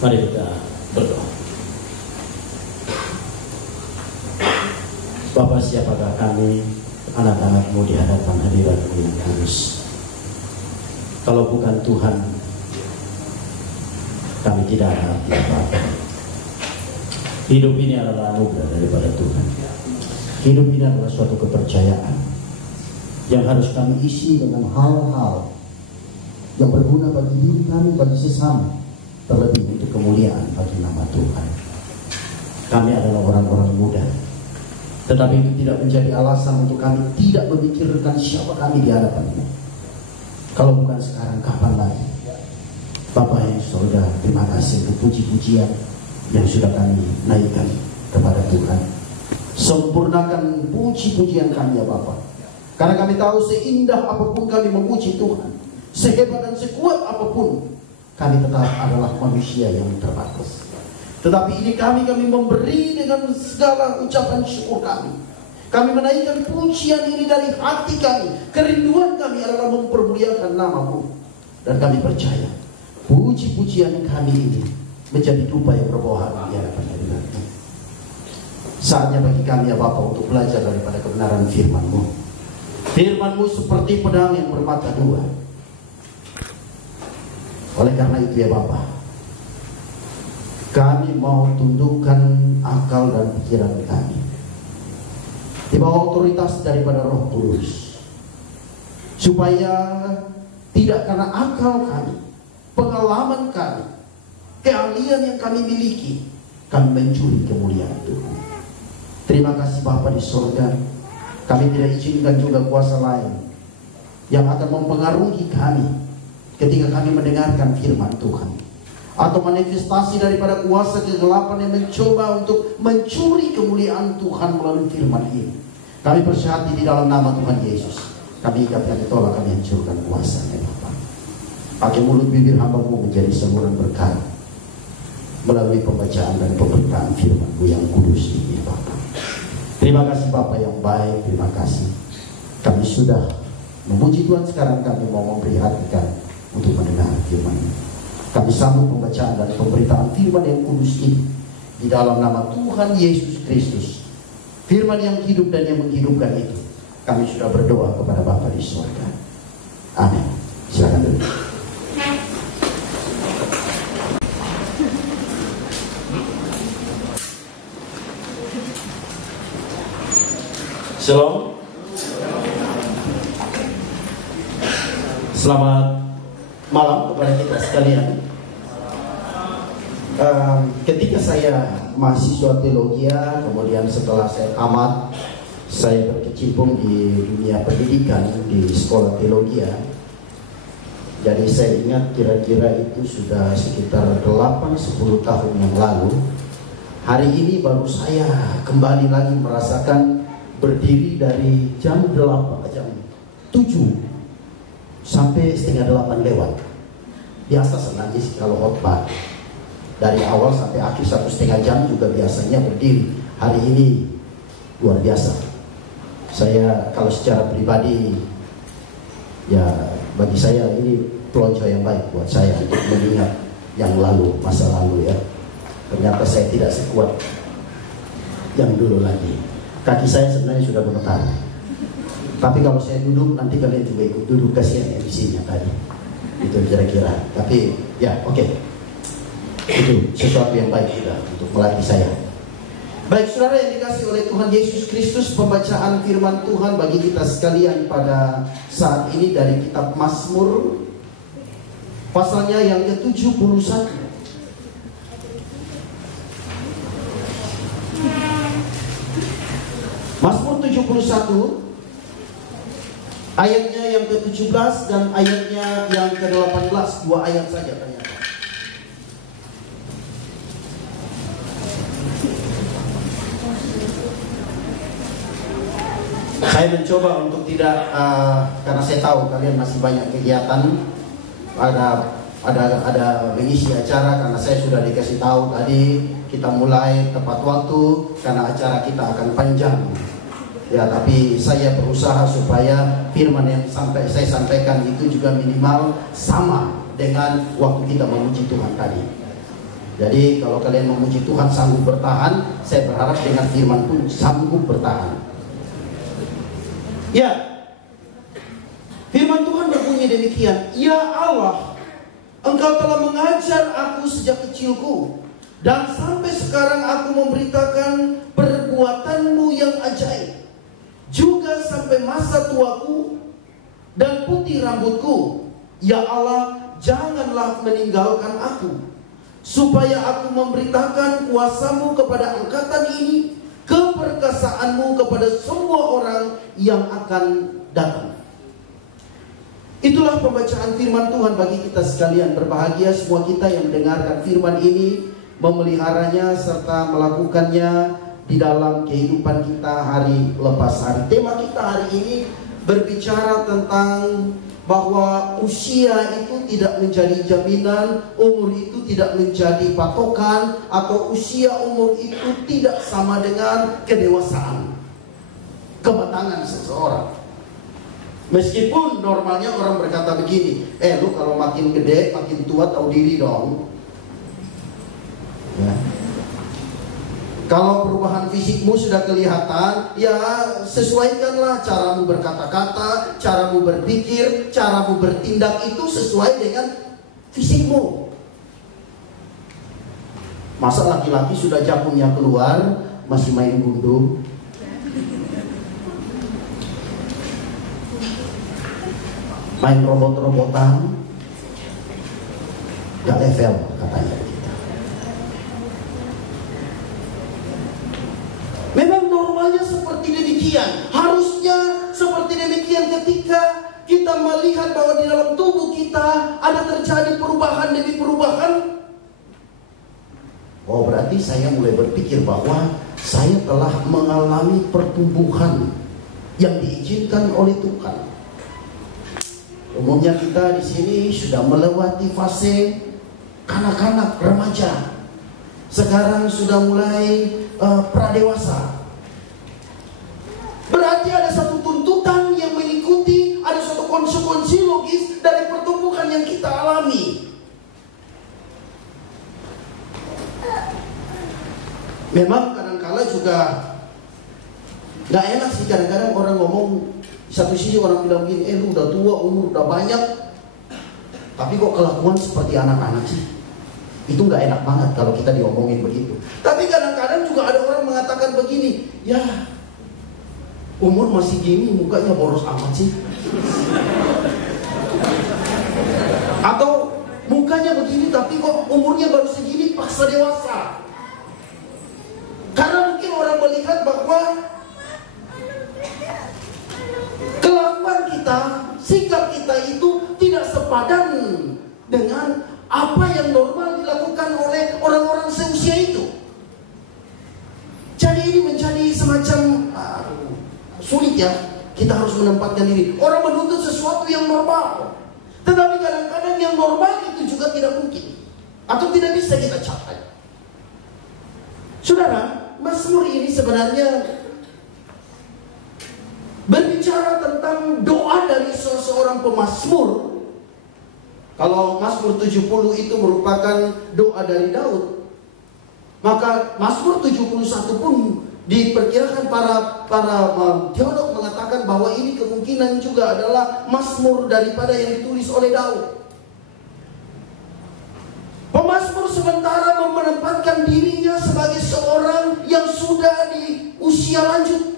Mari kita berdoa. Bapa, siapakah kami, anak-anak-Mu di hadapan hadirat-Mu yang kudus? Kalau bukan Tuhan, kami tidak ada arti apa-apa. Hidup ini adalah anugerah daripada Tuhan. Hidup ini adalah suatu kepercayaan yang harus kami isi dengan hal-hal yang berguna bagi diri kami, bagi sesama, terlebih untuk kemuliaan bagi nama Tuhan. Kami adalah orang-orang muda, tetapi itu tidak menjadi alasan untuk kami tidak memikirkan siapa kami di hadapan-Mu. Kalau bukan sekarang, kapan lagi? Bapa yang surga, terima kasih untuk puji-pujian yang sudah kami naikkan kepada Tuhan. Sempurnakan puji-pujian kami ya Bapa, karena kami tahu seindah apapun kami memuji Tuhan, sehebat dan sekuat apapun, kami tetap adalah manusia yang terbatas. Tetapi ini kami memberi dengan segala ucapan syukur kami. Kami menaikkan pujian ini dari hati kami. Kerinduan kami adalah mempermuliakan nama-Mu. Dan kami percaya puji-pujian kami ini menjadi dupa yang berbohong di hadapan hadirat-Mu. Saatnya bagi kami ya Bapa untuk belajar daripada kebenaran firman-Mu. Firman-Mu seperti pedang yang bermata dua. Oleh karena itu ya Bapa, kami mau tundukkan akal dan pikiran kami di bawah otoritas daripada Roh Kudus, supaya tidak karena akal kami, pengalaman kami, keahlian yang kami miliki, kami mencuri kemuliaan Tuhan. Terima kasih Bapa di surga. Kami tidak izinkan juga kuasa lain yang akan mempengaruhi kami ketika kami mendengarkan firman Tuhan, atau manifestasi daripada kuasa kegelapan yang mencoba untuk mencuri kemuliaan Tuhan melalui firman ini. Kami bersihati di dalam nama Tuhan Yesus. Kami ikat, kami tolak, kami hancurkan kuasanya Bapa. Pakai mulut bibir hamba-Mu menjadi saluran berkat melalui pembacaan dan pemberitaan firman-Mu yang kudus ini Bapa. Terima kasih Bapa yang baik, terima kasih. Kami sudah memuji Tuhan, sekarang kami mau memperhatikan untuk mendengar firman. Kami sambut pembacaan dan pemberitaan firman yang kudus ini di dalam nama Tuhan Yesus Kristus. Firman yang hidup dan yang menghidupkan itu, kami sudah berdoa kepada Bapa di surga. Amin. Silakan dulu. Shalom. Selamat malam kepada kita sekalian. Ketika saya mahasiswa teologi, kemudian setelah saya tamat, saya berkecimpung di dunia pendidikan di sekolah teologi. Jadi saya ingat kira-kira itu sudah sekitar 8-10 tahun yang lalu. Hari ini baru saya kembali lagi merasakan berdiri dari jam 7 sampai setengah 8 lewat. Biasa senang sih kalau khotbah dari awal sampai akhir 1,5 jam juga biasanya berdiri. Hari ini luar biasa. Saya kalau secara pribadi, ya bagi saya ini pelonco yang baik buat saya untuk mengingat yang lalu, masa lalu ya. Ternyata saya tidak sekuat yang dulu lagi. Kaki saya sebenarnya sudah gemetar. Tapi kalau saya duduk, nanti kalian juga ikut duduk, kasihan ya di sini tadi. Itu kira-kira. Tapi ya oke. Itu sesuatu yang baik juga untuk melatih saya. Baik saudara yang dikasih oleh Tuhan Yesus Kristus, pembacaan firman Tuhan bagi kita sekalian pada saat ini dari kitab Mazmur, pasalnya yang ke-71. Mazmur 71 ayatnya yang ke-17 dan ayatnya yang ke-18, 2 ayat saja ternyata. Saya mencoba untuk tidak karena saya tahu kalian masih banyak kegiatan, ada mengisi acara, karena saya sudah dikasih tahu tadi kita mulai tepat waktu karena acara kita akan panjang. Ya, tapi saya berusaha supaya firman yang saya sampaikan itu juga minimal sama dengan waktu kita memuji Tuhan tadi. Jadi kalau kalian memuji Tuhan sanggup bertahan, saya berharap dengan firman pun sanggup bertahan. Ya, firman Tuhan berbunyi demikian. Ya Allah, Engkau telah mengajar aku sejak kecilku, dan sampai sekarang aku memberitakan perbuatanmu yang ajaib. Juga sampai masa tuaku dan putih rambutku. Ya Allah, janganlah meninggalkan aku, supaya aku memberitakan kuasamu kepada angkatan ini, keperkasaanmu kepada semua orang yang akan datang. Itulah pembacaan firman Tuhan bagi kita sekalian. Berbahagia semua kita yang mendengarkan firman ini, memeliharanya serta melakukannya di dalam kehidupan kita hari lepas hari. Tema kita hari ini berbicara tentang bahwa usia itu tidak menjadi jaminan, umur itu tidak menjadi patokan, atau usia umur itu tidak sama dengan kedewasaan, kematangan seseorang. Meskipun normalnya orang berkata begini, lu kalau makin gede, makin tua, tahu diri dong. Ya. Kalau perubahan fisikmu sudah kelihatan, ya sesuaikanlah caramu berkata-kata, caramu berpikir, caramu bertindak itu sesuai dengan fisikmu. Masa laki-laki sudah jakunnya keluar, masih main gundu? Main robot-robotan, gak level katanya kita. Memang normalnya seperti demikian. Harusnya seperti demikian ketika kita melihat bahwa di dalam tubuh kita ada terjadi perubahan demi perubahan. Oh, berarti saya mulai berpikir bahwa saya telah mengalami pertumbuhan yang diizinkan oleh Tuhan. Umumnya kita di sini sudah melewati fase kanak-kanak, remaja. Sekarang sudah mulai pradewasa. Berarti ada satu tuntutan yang mengikuti, ada suatu konsekuensi logis dari pertumbuhan yang kita alami. Memang kadang-kala juga gak enak sih, kadang-kadang orang ngomong. Satu sisi orang bilang begini, lu udah tua, umur udah banyak, tapi kok kelakuan seperti anak-anak sih. Itu gak enak banget kalau kita diomongin begitu. Tapi kadang-kadang juga ada orang mengatakan begini, ya umur masih gini, mukanya boros amat sih. Atau mukanya begini, tapi kok umurnya baru segini, paksa dewasa. Karena mungkin orang melihat bahwa kelakuan kita, sikap kita itu tidak sepadan dengan apa yang normal dilakukan oleh orang-orang seusia itu. Jadi ini menjadi semacam sulit ya. Kita harus menempatkan diri. Orang menuntut sesuatu yang normal, tetapi kadang-kadang yang normal itu juga tidak mungkin atau tidak bisa kita capai. Saudara, Mazmur ini sebenarnya berbicara tentang doa dari seseorang pemazmur. Kalau Mazmur 70 itu merupakan doa dari Daud, maka Mazmur 71 pun diperkirakan para teolog mengatakan bahwa ini kemungkinan juga adalah Mazmur daripada yang ditulis oleh Daud. Pemazmur sementara menempatkan dirinya sebagai seorang yang sudah di usia lanjut.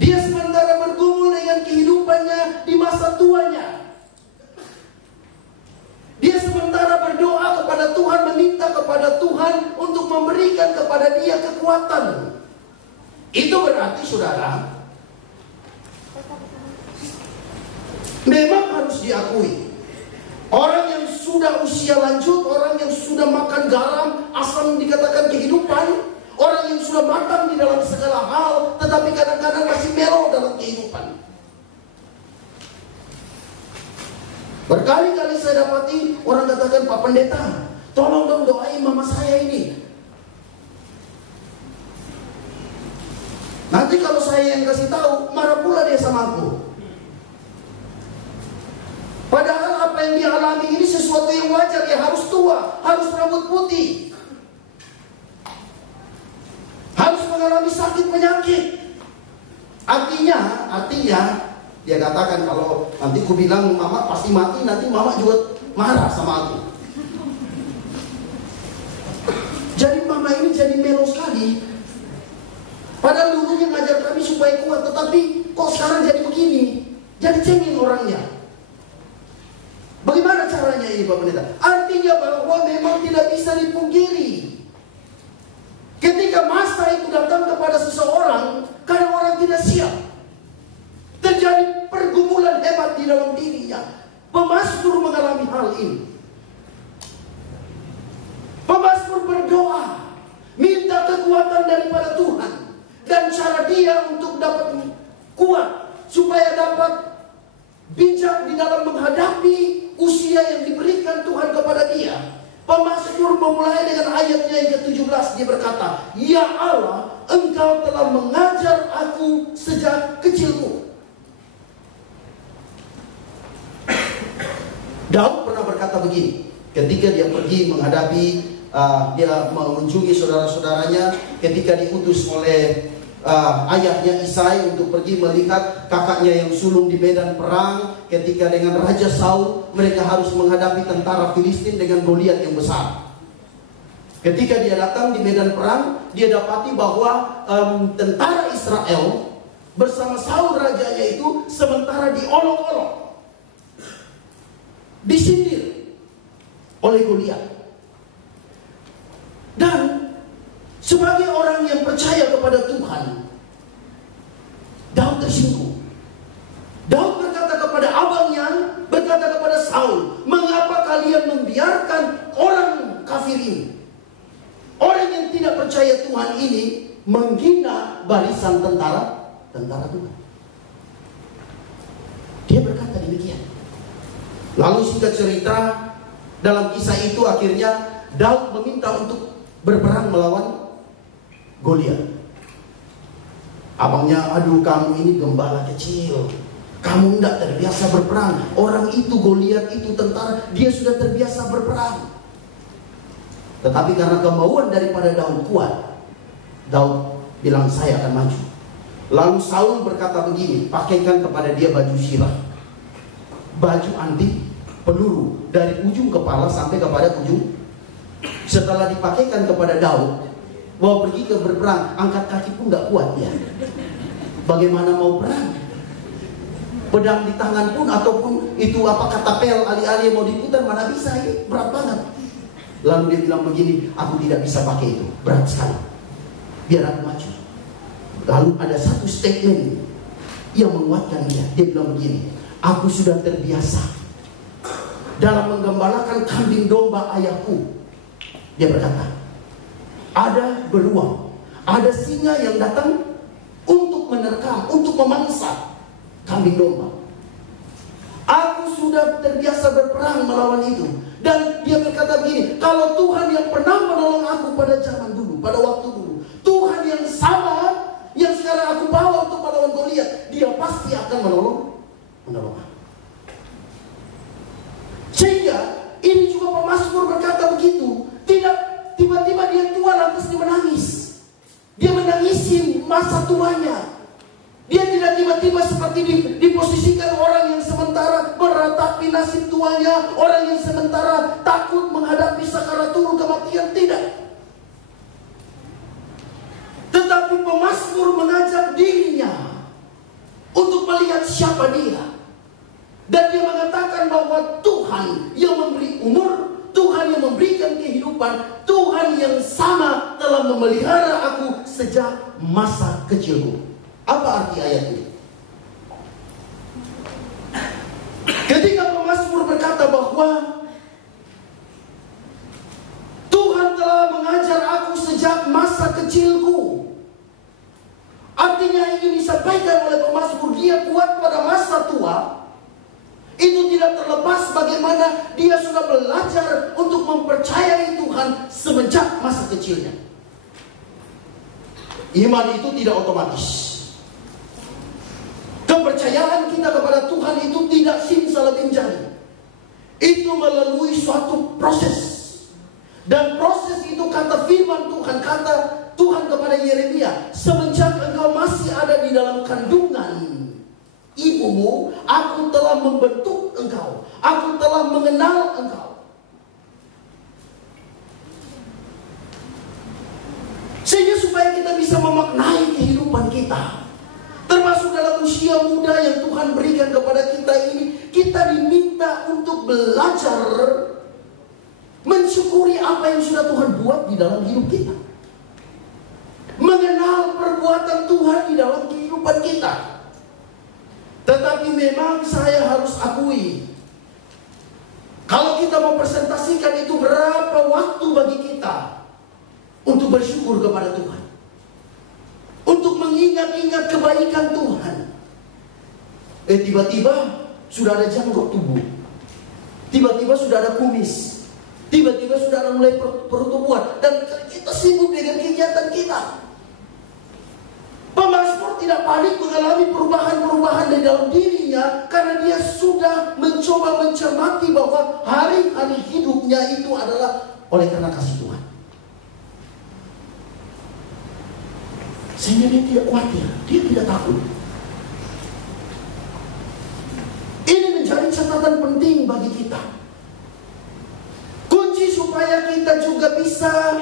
Dia sementara bergumul dengan kehidupannya di masa tuanya. Dia sementara berdoa kepada Tuhan, meminta kepada Tuhan untuk memberikan kepada dia kekuatan. Itu berarti, saudara, memang harus diakui, orang yang sudah usia lanjut, orang yang sudah makan garam, asam dikatakan kehidupan, orang yang sudah matang di dalam segala hal, tetapi kadang-kadang masih melo dalam kehidupan. Berkali-kali saya dapati orang katakan, Pak Pendeta, tolong dong doain mama saya ini. Nanti kalau saya yang kasih tahu, marah pula dia sama aku. Padahal apa yang dia alami ini sesuatu yang wajar, dia harus tua. tua, harus rambut putih, harus mengalami sakit penyakit. Artinya dia katakan, kalau nanti ku bilang mama pasti mati, nanti mama juga marah sama aku. Jadi mama ini jadi melo sekali. Padahal dulunya ngajar kami supaya kuat, tetapi kok sekarang jadi begini? Jadi cengeng orangnya. Bagaimana caranya ini Pak Pendeta? Artinya bahwa memang tidak bisa dipungkiri, ketika masa itu datang kepada seseorang, kadang orang tidak siap, terjadi pergumulan hebat di dalam dirinya. Pemazmur mengalami hal ini. Pemazmur berdoa, minta kekuatan daripada Tuhan, dan cara dia untuk dapat kuat, supaya dapat bijak di dalam menghadapi usia yang diberikan Tuhan kepada dia. Pemazmur memulai dengan ayatnya yang ke-17. Dia berkata, "Ya Allah, Engkau telah mengajar aku sejak kecilku." Daud pernah berkata begini, ketika dia pergi menghadapi, dia mengunjungi saudara-saudaranya, ketika diutus oleh ayahnya Isai untuk pergi melihat kakaknya yang sulung di medan perang. Ketika dengan Raja Saul, mereka harus menghadapi tentara Filistin dengan Goliat yang besar. Ketika dia datang di medan perang, dia dapati bahwa tentara Israel bersama Saul rajanya itu sementara diolok-olok, disindir oleh Goliat. Dan sebagai orang yang percaya kepada Tuhan, Daud tersinggung. Daud berkata kepada abangnya, berkata kepada Saul, "Mengapa kalian membiarkan orang kafir ini, orang yang tidak percaya Tuhan ini, menghina barisan tentara Tuhan?" Dia berkata demikian. Lalu singkat cerita, dalam kisah itu akhirnya Daud meminta untuk berperang melawan Goliat. Abangnya, "Aduh, kamu ini gembala kecil, kamu tidak terbiasa berperang. Orang itu Goliat itu tentara, dia sudah terbiasa berperang." Tetapi karena kemauan daripada Daud kuat, Daud bilang, "Saya akan maju." Lalu Saul berkata begini, pakaikan kepada dia baju sirah, baju anti peluru dari ujung kepala sampai kepada ujung. Setelah dipakaikan kepada Daud, mau pergi ke berperang, angkat kaki pun gak kuat dia. Bagaimana mau perang? Pedang di tangan pun, ataupun itu katapel alih-alih mau diputar, mana bisa, ini berat banget. Lalu dia bilang begini, "Aku tidak bisa pakai itu, berat sekali, biar aku maju." Lalu ada satu statement yang menguatkan dia. Dia bilang begini, "Aku sudah terbiasa dalam menggembalakan kambing domba ayahku." Dia berkata, ada beruang, ada singa yang datang untuk menerkam, untuk memangsa kambing domba. Aku sudah terbiasa berperang melawan itu. Dan dia berkata begini, kalau Tuhan yang pernah menolong aku pada zaman dulu, pada waktu dulu, Tuhan yang sama yang sekarang aku bawa untuk melawan Goliat, dia pasti akan menolong aku. Sehingga ini juga pemazmur berkata begitu. Tidak tiba-tiba dia tua lantas dia menangis. Dia menangisi masa tuanya. Dia tidak tiba-tiba seperti diposisikan orang yang sementara meratapi nasib tuanya, orang yang sementara takut menghadapi sakaratul kematian. Tidak. Tetapi pemazmur mengajak dirinya untuk melihat siapa dia. Dan dia mengatakan bahwa Tuhan yang memberi umur, Tuhan yang memberikan kehidupan, Tuhan yang sama telah memelihara aku sejak masa kecilku. Apa arti ayat ini? Ketika pemazmur berkata bahwa Tuhan telah mengajar aku sejak masa kecilku, artinya ingin disampaikan oleh pemazmur, dia kuat pada masa tua. Itu tidak terlepas bagaimana dia sudah belajar untuk mempercayai Tuhan semenjak masa kecilnya. Iman itu tidak otomatis. Kepercayaan kita kepada Tuhan itu tidak simsalabim jadi. Itu melalui suatu proses. Dan proses itu kata firman Tuhan, kata Tuhan kepada Yeremia, semenjak engkau masih ada di dalam kandungan ibumu, aku telah membentuk engkau, aku telah mengenal engkau. Sehingga supaya kita bisa memaknai kehidupan kita, termasuk dalam usia muda yang Tuhan berikan kepada kita ini, kita diminta untuk belajar mensyukuri apa yang sudah Tuhan buat di dalam hidup kita, mengenal perbuatan Tuhan di dalam kehidupan kita. Tetapi memang saya harus akui, kalau kita mempresentasikan itu berapa waktu bagi kita untuk bersyukur kepada Tuhan, untuk mengingat-ingat kebaikan Tuhan. Tiba-tiba sudah ada janggut tubuh, tiba-tiba sudah ada kumis, tiba-tiba sudah ada mulai pertumbuhan, dan kita sibuk dengan kegiatan kita. Pemazmur tidak panik mengalami perubahan-perubahan di dalam dirinya, karena dia sudah mencoba mencermati bahwa hari-hari hidupnya itu adalah oleh karena kasih Tuhan. Sehingga dia tidak khawatir, dia tidak takut. Ini menjadi catatan penting bagi kita. Kunci supaya kita juga bisa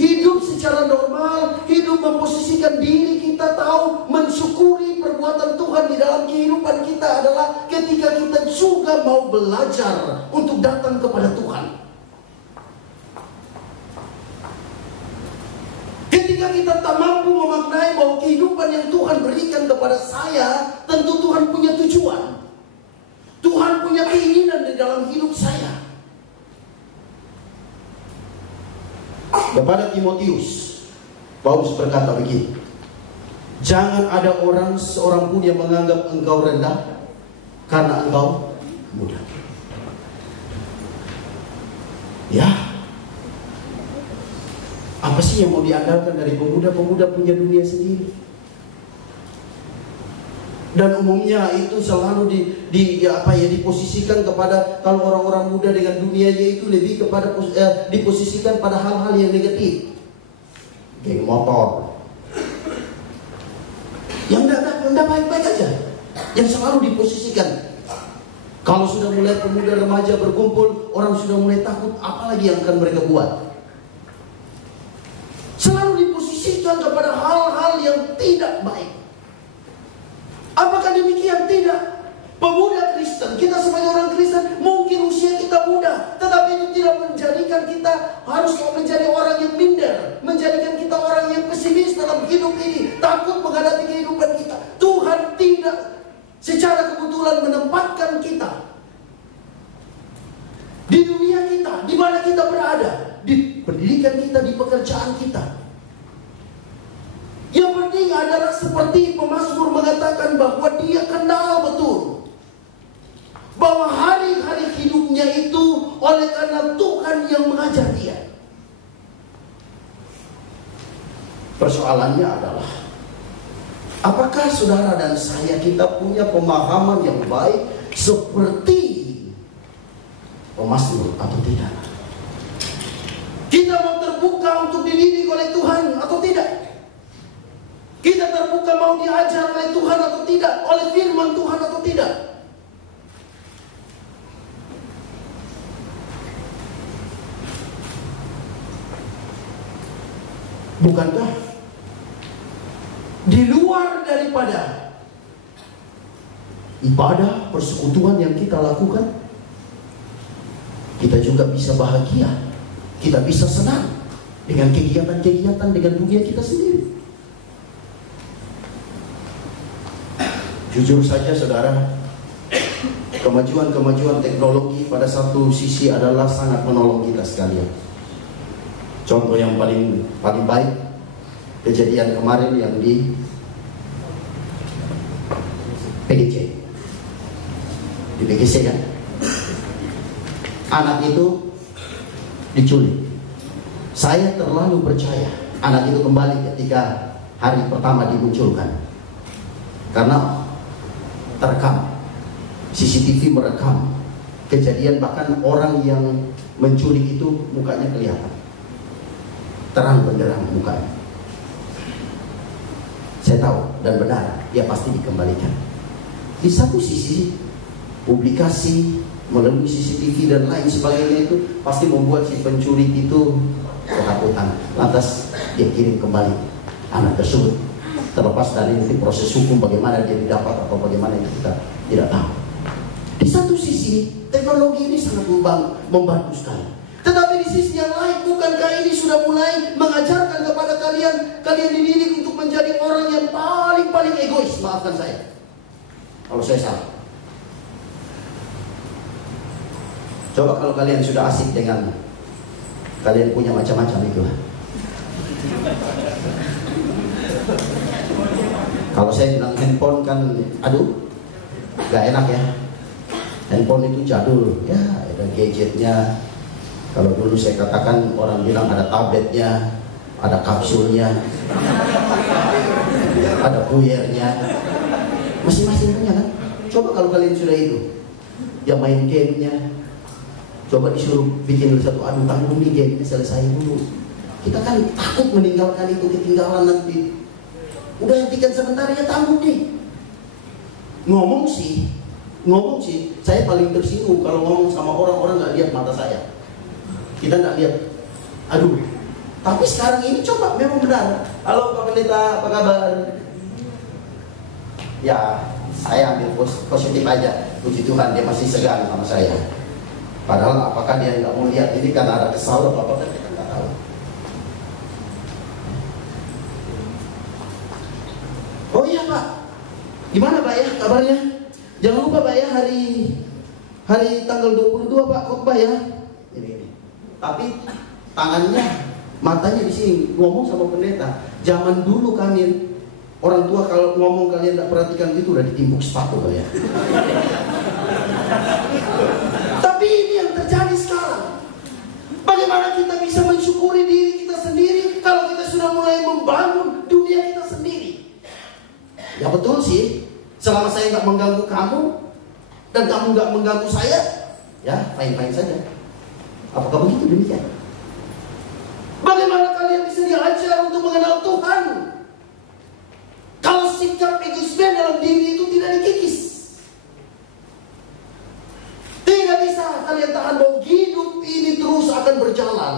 hidup secara normal, hidup memposisikan diri kita, tahu mensyukuri perbuatan Tuhan di dalam kehidupan kita adalah ketika kita juga mau belajar untuk datang kepada Tuhan. Ketika kita tak mampu memaknai bahwa kehidupan yang Tuhan berikan kepada saya, tentu Tuhan punya tujuan, Tuhan punya keinginan di dalam hidup saya. Kepada Timotius, Paulus berkata begini, jangan ada seorang pun yang menganggap engkau rendah karena engkau muda. Ya, apa sih yang mau diandalkan dari pemuda? Pemuda punya dunia sendiri. Dan umumnya itu selalu diposisikan kepada, kalau orang-orang muda dengan dunianya itu lebih kepada diposisikan pada hal-hal yang negatif, geng motor, yang tidak baik-baik aja, yang selalu diposisikan. Kalau sudah mulai pemuda remaja berkumpul, orang sudah mulai takut, apalagi yang akan mereka buat. Selalu diposisikan kepada hal-hal yang tidak baik. Apakah demikian? Tidak. Pemuda Kristen, kita sebagai orang Kristen, mungkin usia kita muda, tetapi itu tidak menjadikan kita harus menjadi orang yang minder, menjadikan kita orang yang pesimis dalam hidup ini, takut menghadapi kehidupan kita. Tuhan tidak secara kebetulan menempatkan kita di dunia kita, di mana kita berada, di pendidikan kita, di pekerjaan kita. Yang penting adalah seperti pemazmur mengatakan bahwa dia kenal betul bahwa hari-hari hidupnya itu oleh karena Tuhan yang mengajar dia. Persoalannya adalah, apakah saudara dan saya kita punya pemahaman yang baik seperti pemazmur atau tidak? Kita mau terbuka untuk dididik oleh Tuhan atau tidak? Kita terbuka mau diajar oleh Tuhan atau tidak, oleh firman Tuhan atau tidak? Bukankah di luar daripada ibadah persekutuan yang kita lakukan, kita juga bisa bahagia, kita bisa senang dengan kegiatan-kegiatan dengan dunia kita sendiri? Jujur saja saudara, kemajuan-kemajuan teknologi pada satu sisi adalah sangat menolong kita sekalian. Contoh yang paling baik, kejadian kemarin yang di PGC, di PGC kan, anak itu diculik. Saya terlalu percaya anak itu kembali ketika hari pertama dimunculkan, karena terekam, CCTV merekam kejadian, bahkan orang yang mencuri itu mukanya kelihatan, terang benderang mukanya. Saya tahu dan benar, dia pasti dikembalikan. Di satu sisi, publikasi melalui CCTV dan lain sebagainya itu pasti membuat si pencuri itu ketakutan. Lantas dia kirim kembali anak tersebut. Terlepas dari nanti proses hukum bagaimana dia didapat atau bagaimana itu kita tidak tahu. Di satu sisi teknologi ini sangat membantu sekali. Tetapi di sisi yang lain, bukankah ini sudah mulai mengajarkan kepada kalian dididik untuk menjadi orang yang paling egois? Maafkan saya kalau saya salah. Coba kalau kalian sudah asik dengan kalian punya macam-macam itu. Kalau saya bilang handphone kan, aduh, gak enak ya. Handphone itu jadul, ya ada gadgetnya. Kalau dulu saya katakan orang bilang ada tabletnya, ada kapsulnya, ada puyernya, masing-masing punya kan. Coba kalau kalian sudah itu, yang main gamenya, coba disuruh bikin satu, aduh tanggung nih gamenya selesai dulu. Kita kan takut meninggalkan itu, ketinggalan nanti. Udah hentikan sebentar ya, tanggung nih. Ngomong sih, saya paling tersinggung kalau ngomong sama orang nggak lihat mata saya. Kita nggak lihat. Aduh. Tapi sekarang ini coba memang benar. Halo Pak Pendeta, apa kabar? Ya, saya ambil positif aja. Puji Tuhan dia masih segan sama saya. Padahal apakah dia nggak mau lihat ini karena ada kesal atau apa, kita nggak tahu. Oh iya Pak, gimana Pak ya kabarnya? Jangan lupa Pak ya hari tanggal 22 Pak khotbah ya. Ini. Tapi tangannya, matanya di sini ngomong sama pendeta. Zaman dulu kami orang tua kalau ngomong kalian tidak perhatikan gitu udah ditimbuk sepatu kalian. Tapi ini yang terjadi sekarang. Bagaimana kita bisa mensyukuri diri kita sendiri kalau kita sudah mulai membangun dunia kita sendiri? Ya betul sih, selama saya nggak mengganggu kamu dan kamu nggak mengganggu saya, ya fine-fine saja. Apakah begitu demikian? Bagaimana kalian bisa diajar untuk mengenal Tuhan kalau sikap egoisme dalam diri itu tidak dikikis? Tidak bisa kalian tahan bahwa hidup ini terus akan berjalan.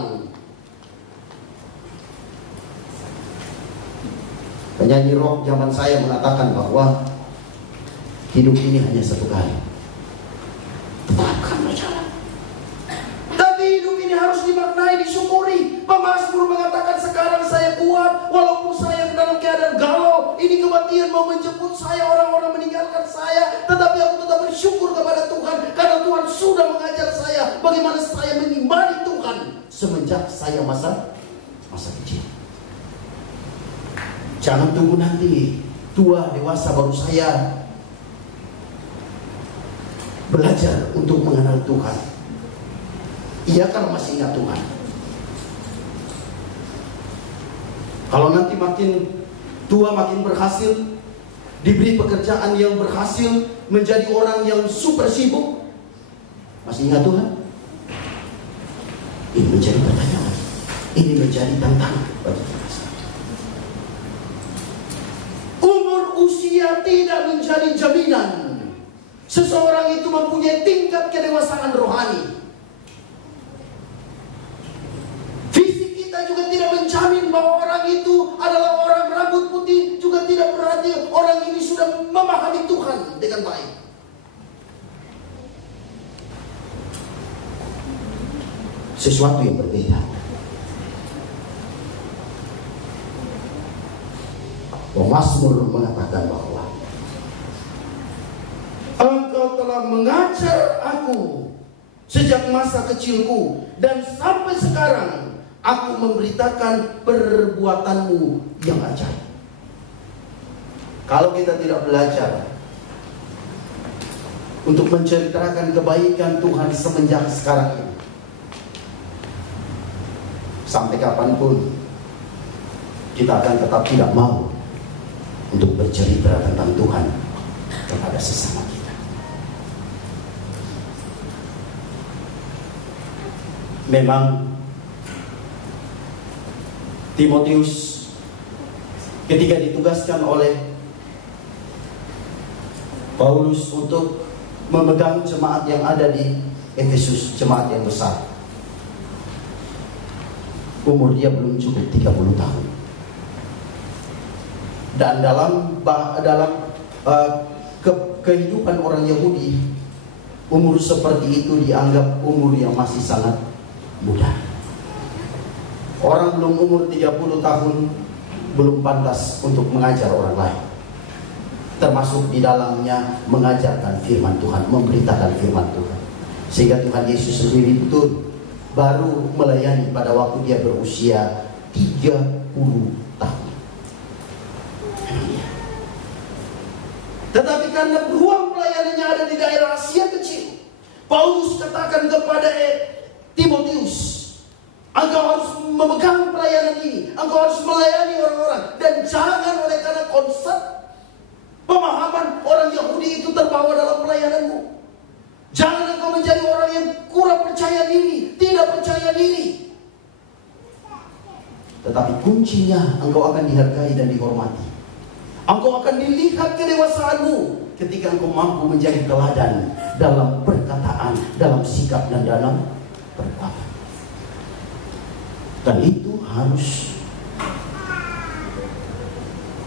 Penyanyi rock zaman saya mengatakan bahwa hidup ini hanya satu kali, tetapkan berjalan. Tapi hidup ini harus dimaknai, disyukuri. Pemazmur mengatakan sekarang saya kuat walaupun saya dalam keadaan galau. Ini kematian mau menjemput saya, orang-orang meninggalkan saya, tetapi aku tetap bersyukur kepada Tuhan karena Tuhan sudah mengajar saya bagaimana saya mengimani Tuhan semenjak saya masa kecil. Jangan tunggu nanti tua, dewasa baru saya belajar untuk mengenal Tuhan. Iya kalau masih ingat Tuhan. Kalau nanti makin tua, makin berhasil, diberi pekerjaan yang berhasil, menjadi orang yang super sibuk, masih ingat Tuhan? Ini menjadi pertanyaan. Ini menjadi tantangan bagi kita. Usia tidak menjadi jaminan seseorang itu mempunyai tingkat kedewasaan rohani. Fisik kita juga tidak menjamin bahwa orang itu adalah orang rambut putih, juga tidak berarti orang ini sudah memahami Tuhan dengan baik. Sesuatu yang berbeda. Pemazmur mengatakan bahwa Engkau telah mengajar aku sejak masa kecilku dan sampai sekarang aku memberitakan perbuatanmu yang ajaib. Kalau kita tidak belajar untuk menceritakan kebaikan Tuhan semenjak sekarang ini, sampai kapanpun kita akan tetap tidak mau untuk bercerita tentang Tuhan kepada sesama kita. memang Timotius ketika ditugaskan oleh Paulus untuk memegang jemaat yang ada di Efesus, jemaat yang besar, umur dia belum cukup 30 tahun. Dan dalam kehidupan orang Yahudi, umur seperti itu dianggap umur yang masih sangat muda. Orang belum umur 30 tahun belum pantas untuk mengajar orang lain, termasuk di dalamnya mengajarkan firman Tuhan, memberitakan firman Tuhan. Sehingga Tuhan Yesus sendiri betul baru melayani pada waktu dia berusia 30 tahun. Tetapi karena ruang pelayanannya ada di daerah Asia kecil, Paulus katakan kepada Timotius, engkau harus memegang pelayanan ini, engkau harus melayani orang-orang, dan jangan oleh karena konsep pemahaman orang Yahudi itu terbawa dalam pelayananmu. Jangan engkau menjadi orang yang kurang percaya diri, tidak percaya diri. Tetapi kuncinya engkau akan dihargai dan dihormati. Engkau akan dilihat kedewasaanmu ketika engkau mampu menjadi teladan dalam perkataan, dalam sikap, dan dalam perbuatan. Dan itu harus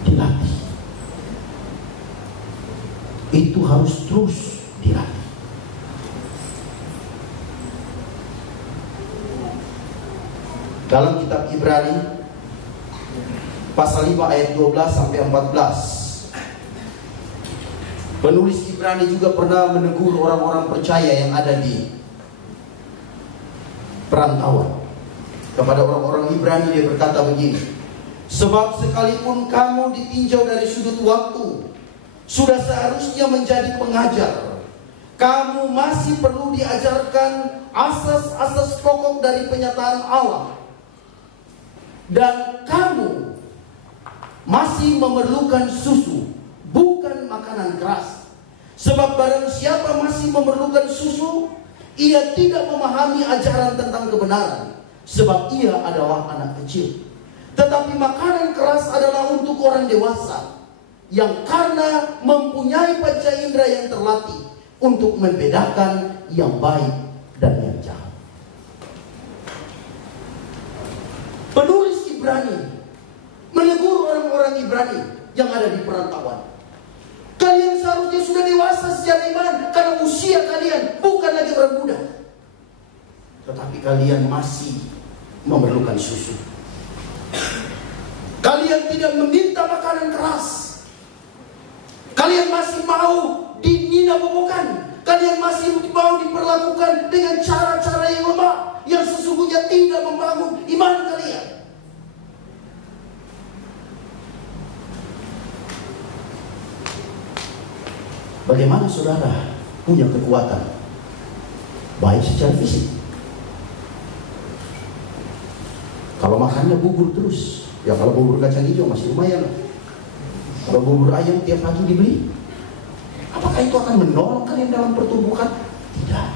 dilatih. Itu harus terus dilatih. Dalam kitab Ibrani pasal 5 ayat 12 sampai 14, penulis Ibrani juga pernah menegur orang-orang percaya yang ada di perantauan. Kepada orang-orang Ibrani dia berkata begini, sebab sekalipun kamu ditinjau dari sudut waktu, sudah seharusnya menjadi pengajar, kamu masih perlu diajarkan asas-asas pokok dari penyataan Allah. Dan kamu masih memerlukan susu, bukan makanan keras. Sebab barang siapa masih memerlukan susu, ia tidak memahami ajaran tentang kebenaran, sebab ia adalah anak kecil. Tetapi makanan keras adalah untuk orang dewasa, yang karena mempunyai panca indera yang terlatih untuk membedakan yang baik dan yang jahat. Penulis Ibrani menegur orang-orang Ibrani yang ada di perantauan. Kalian seharusnya sudah dewasa secara iman, karena usia kalian bukan lagi orang muda. Tetapi kalian masih memerlukan susu. Kalian tidak meminta makanan keras. Kalian masih mau dinina-bobokan. Kalian masih mau diperlakukan dengan cara-cara yang lemah, yang sesungguhnya tidak membangun iman kalian. Bagaimana saudara punya kekuatan baik secara fisik? Kalau makannya bubur terus, ya kalau bubur kacang hijau masih lumayan. Kalau bubur ayam tiap pagi dibeli, apakah itu akan menolong kalian dalam pertumbuhan? Tidak.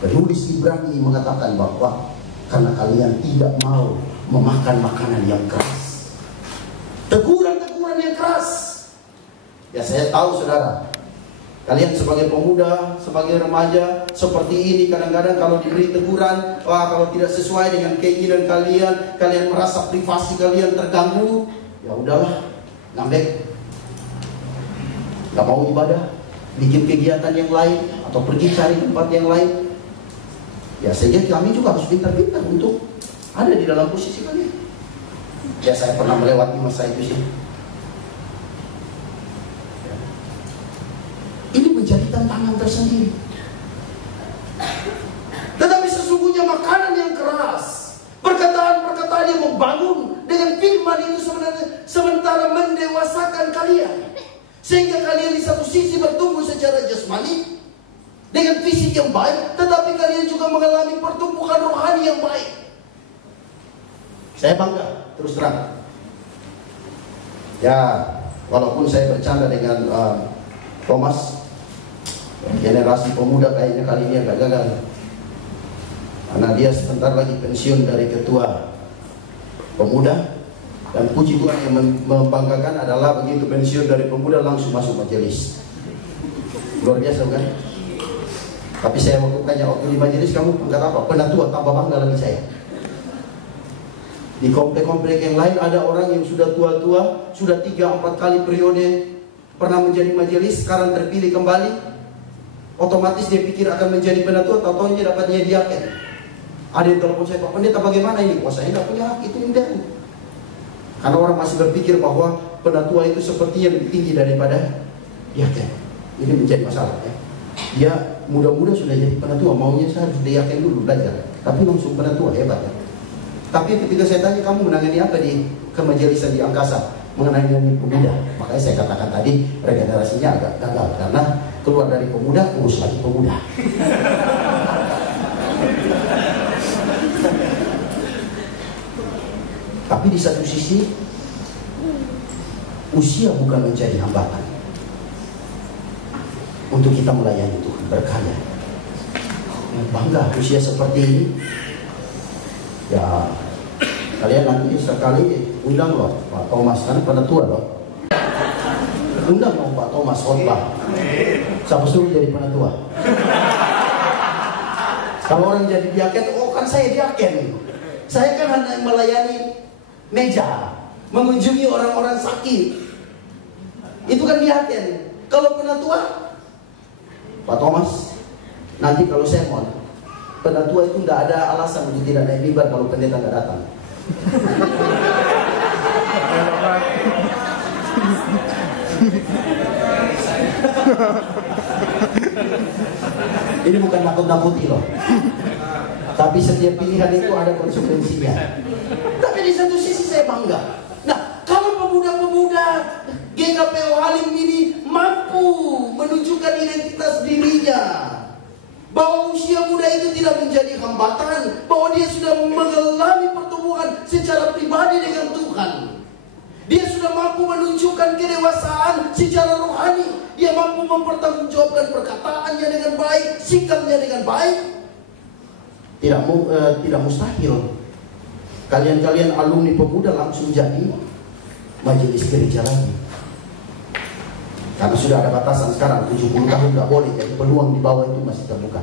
Penulis Ibrani mengatakan bahwa karena kalian tidak mau memakan makanan yang keras, teguran-teguran yang keras. Ya saya tahu saudara, kalian sebagai pemuda, sebagai remaja seperti ini, kadang-kadang kalau diberi teguran, kalau tidak sesuai dengan keinginan kalian, kalian merasa privasi kalian terganggu, ya udahlah, ngambek, nggak mau ibadah, bikin kegiatan yang lain, atau pergi cari tempat yang lain. Ya sehingga kami juga harus pintar-pintar untuk ada di dalam posisi kalian. Ya saya pernah melewati masa itu sih. Ini menjadi tantangan tersendiri. Tetapi sesungguhnya makanan yang keras, perkataan-perkataan yang membangun dengan firman itu sementara mendewasakan kalian, sehingga kalian di satu sisi bertumbuh secara jasmani dengan fisik yang baik, tetapi kalian juga mengalami pertumbuhan rohani yang baik. Saya bangga, terus terang. Ya, walaupun saya bercanda dengan Thomas, generasi pemuda kayaknya kali ini agak gagal. Karena dia sebentar lagi pensiun dari ketua pemuda. Dan puji Tuhan yang membanggakan adalah begitu pensiun dari pemuda langsung masuk majelis. Luar biasa bukan? Tapi saya waktu tanya, waktu di majelis kamu pangkat apa? Penatua, tambah bangga lagi saya. Di komplek-komplek yang lain ada orang yang sudah tua-tua, sudah 3-4 kali periode pernah menjadi majelis, sekarang terpilih kembali. Otomatis dia pikir akan menjadi penatua, tahu-tahu dia dapatnya diaken. Ada yang telepon saya, Pak Pendeta bagaimana ini? Wah, saya nggak punya hak, itu intern. Karena orang masih berpikir bahwa penatua itu sepertinya lebih tinggi daripada diaken. Ini menjadi masalah ya. Dia muda-muda sudah jadi penatua, maunya saya harus diaken dulu belajar. Tapi langsung penatua, hebat ya. Tapi ketika saya tanya, kamu menangani apa di kemajelisan di angkasa? Mengenai pemuda. Makanya saya katakan tadi regenerasinya agak gagal karena keluar dari pemuda, urus lagi pemuda. Tapi di satu sisi usia bukan menjadi hambatan untuk kita melayani Tuhan, berkarya. Bangga usia seperti ini. Ya, kalian nanti sekali undang loh Pak Thomas, kan pada tua loh. Undang loh Pak Thomas khotbah. Siapa suruh jadi penatua? Kalau orang jadi diaken, oh kan saya diaken. Saya kan hanya melayani meja, mengunjungi orang-orang sakit. Itu kan diaken. Kalau penatua, Pak Thomas, nanti kalau sermon, penatua itu tidak ada alasan untuk tidak naik mimbar kalau pendeta nggak datang. Ini bukan nakut-nakuti loh. Tapi setiap pilihan itu ada konsekuensinya. Tapi di satu sisi saya bangga. Nah, kalau pemuda-pemuda GKPO Halim ini mampu menunjukkan identitas dirinya, bahwa usia muda itu tidak menjadi hambatan, bahwa dia sudah mengalami pertumbuhan secara pribadi dengan Tuhan. Dia sudah mampu menunjukkan kedewasaan secara rohani. Dia mampu mempertanggungjawabkan perkataannya dengan baik, sikapnya dengan baik. Tidak mustahil kalian alumni pemuda langsung jadi majelis gereja lagi. Karena sudah ada batasan sekarang 70 tahun nggak boleh, jadi peluang di bawah itu masih terbuka.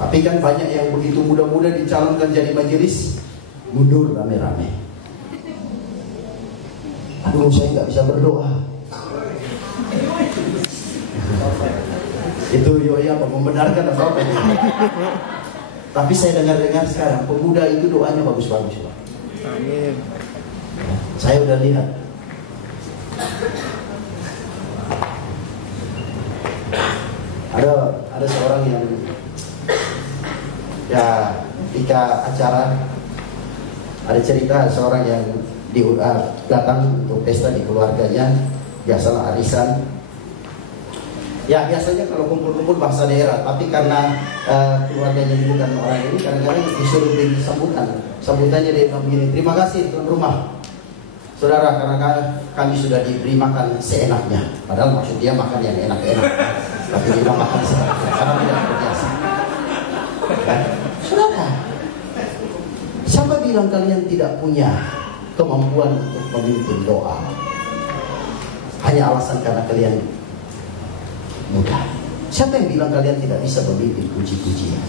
Tapi kan banyak yang begitu muda-muda dicalonkan jadi majelis, mundur rame-rame. Aduh, saya nggak bisa berdoa. Itu yoi apa membenarkan apa? Tapi saya dengar-dengar sekarang pemuda itu doanya bagus-bagus, Pak. Amin. Saya udah lihat. Ada seorang yang ya ketika acara ada cerita seorang yang datang untuk pesta di keluarganya, biasalah arisan. Ya biasanya kalau kumpul-kumpul bahasa daerah, tapi karena keluarganya bukan orang ini, kadang-kadang disuruh beri sambutan. Sambutannya dia bilang begini, terima kasih tuan rumah, saudara, karena kami sudah diberi makan seenaknya. Padahal maksud dia makan yang enak-enak, tapi dia bilang makan seenaknya karena tidak terbiasa. Saudara, siapa bilang kalian tidak punya kemampuan untuk memimpin doa? Hanya alasan karena kalian muda. Siapa yang bilang kalian tidak bisa memimpin puji-pujian?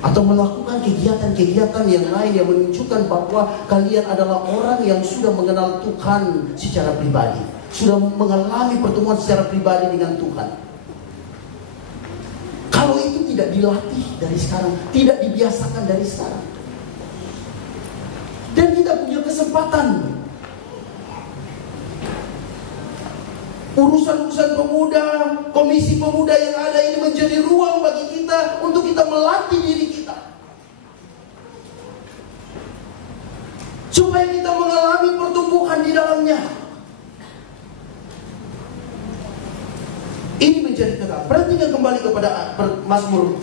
Atau melakukan kegiatan-kegiatan yang lain yang menunjukkan bahwa kalian adalah orang yang sudah mengenal Tuhan secara pribadi, sudah mengalami pertemuan secara pribadi dengan Tuhan. Kalau itu tidak dilatih dari sekarang, tidak dibiasakan dari sekarang, dan kita punya kesempatan. Urusan-urusan pemuda, komisi pemuda yang ada ini menjadi ruang bagi kita untuk kita melatih diri kita, supaya kita mengalami pertumbuhan di dalamnya. Ini menjadi tetap. Perhatikan kembali kepada Mazmur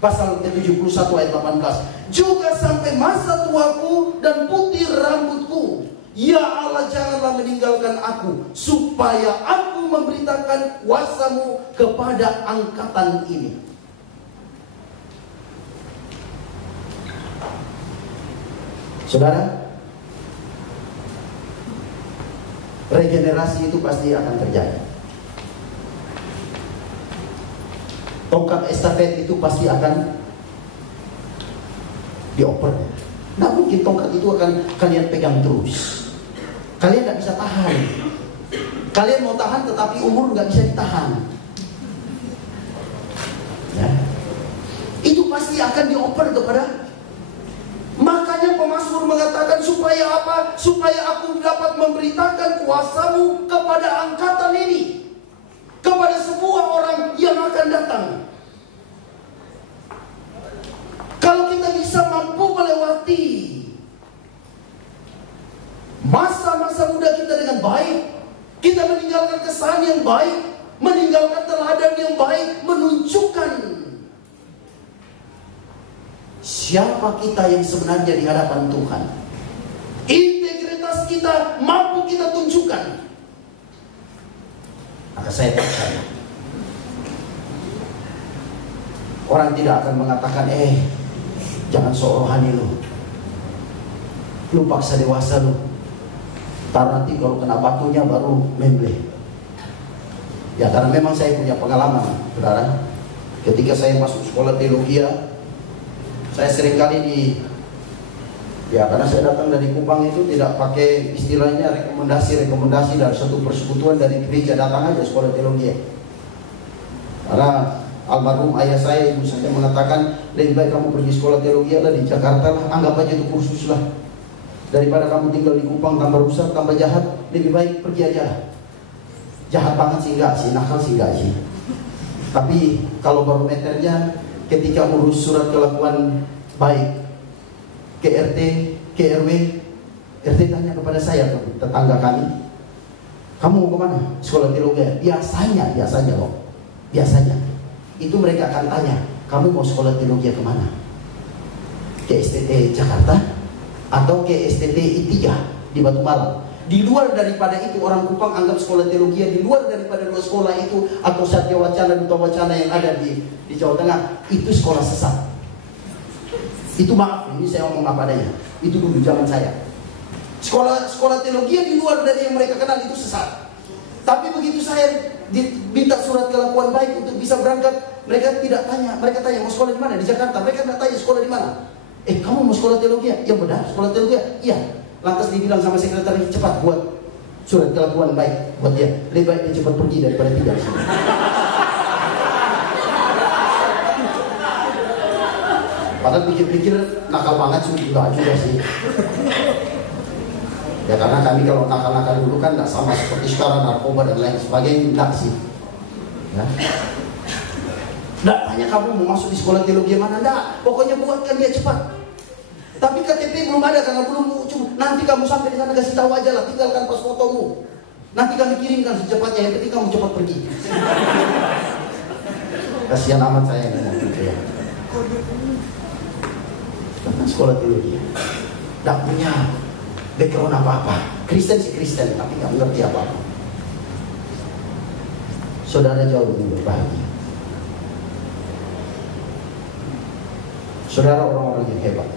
pasal ke-71 ayat 18. Juga sampai masa tuaku dan putih rambutku, ya Allah, janganlah meninggalkan aku, supaya aku Kamu memberitakan kuasamu kepada angkatan ini. Saudara, regenerasi itu pasti akan terjadi. Tongkat estafet itu pasti akan dioper. Nah, mungkin tongkat itu akan kalian pegang terus. Kalian nggak bisa tahan. Kalian mau tahan tetapi umur nggak bisa ditahan. Ya. Itu pasti akan dioper kepada. Makanya pemazmur mengatakan supaya apa? Supaya aku dapat memberitakan kuasamu kepada angkatan ini, kepada semua orang yang akan datang. Kalau kita bisa mampu melewati masa-masa muda kita dengan baik, kita meninggalkan kesan yang baik, meninggalkan teladan yang baik, menunjukkan siapa kita yang sebenarnya di hadapan Tuhan. Integritas kita mampu kita tunjukkan. Maka saya percaya orang tidak akan mengatakan, jangan sok rohani lu paksa dewasa lu. Ntar nanti kalau kena batunya baru memble. Ya, karena memang saya punya pengalaman, saudara. Ketika saya masuk sekolah teologi, saya seringkali karena saya datang dari Kupang itu tidak pakai istilahnya rekomendasi dari satu persekutuan dari gereja, datang aja sekolah teologi. Karena almarhum ayah saya, ibu saya mengatakan, lebih baik kamu pergi sekolah teologi lah di Jakarta lah, anggap aja itu kursus lah. Daripada kamu tinggal di Kupang tambah rusak, tambah jahat, lebih baik pergi aja lah. Jahat banget sih enggak sih, nakal sih enggak sih. Tapi kalau barometernya ketika urus surat kelakuan baik ke RT, ke RW, RT tanya kepada saya, tetangga kami, kamu mau kemana? Sekolah teologi. Biasanya loh, biasanya itu mereka akan tanya, kamu mau sekolah teologi kemana? Ke STT Jakarta atau ke STT I3 di Batu Malang? Di luar daripada itu, orang Kupang anggap sekolah teologi, di luar daripada dua sekolah itu atau Satya Wacana, Duta Wacana yang ada di Jawa Tengah, itu sekolah sesat. Itu maaf, ini saya ngomong apa adanya. Itu dulu zaman saya. Sekolah teologi di luar dari yang mereka kenal itu sesat. Tapi begitu saya diminta surat kelakuan baik untuk bisa berangkat, mereka tidak tanya. Mereka tanya mau sekolah di mana? Di Jakarta. Mereka tidak tanya sekolah di mana. Kamu mau sekolah teologi? Ya benar, sekolah teologi. Iya. Lantas dibilang sama sekretaris, cepat buat surat kelakuan baik buat dia. Lebih baik dia cepat pergi daripada tinggal di sini. Padahal pikir-pikir nakal banget sih, enggak juga sih. Ya karena kami kalau nakal-nakal dulu kan tidak sama seperti sekarang, narkoba dan lain sebagainya, enggak sih. Ya. Nggak tanya kamu mau masuk di sekolah teologi mana, enggak. Pokoknya buatkan dia cepat. Tapi KTP belum ada karena belum cuma. Nanti kamu sampai di sana kasih tahu aja lah, tinggalkan pas fotomu. Nanti kami kirimkan secepatnya, yang penting kamu cepat pergi. Kasihan amat saya ngomong gitu ya. Karena sekolah teologi nggak punya background apa-apa. Kristen sih Kristen, tapi nggak mengerti apa-apa. Saudara jauh lebih berbahagia. Saudara orang-orang yang hebat.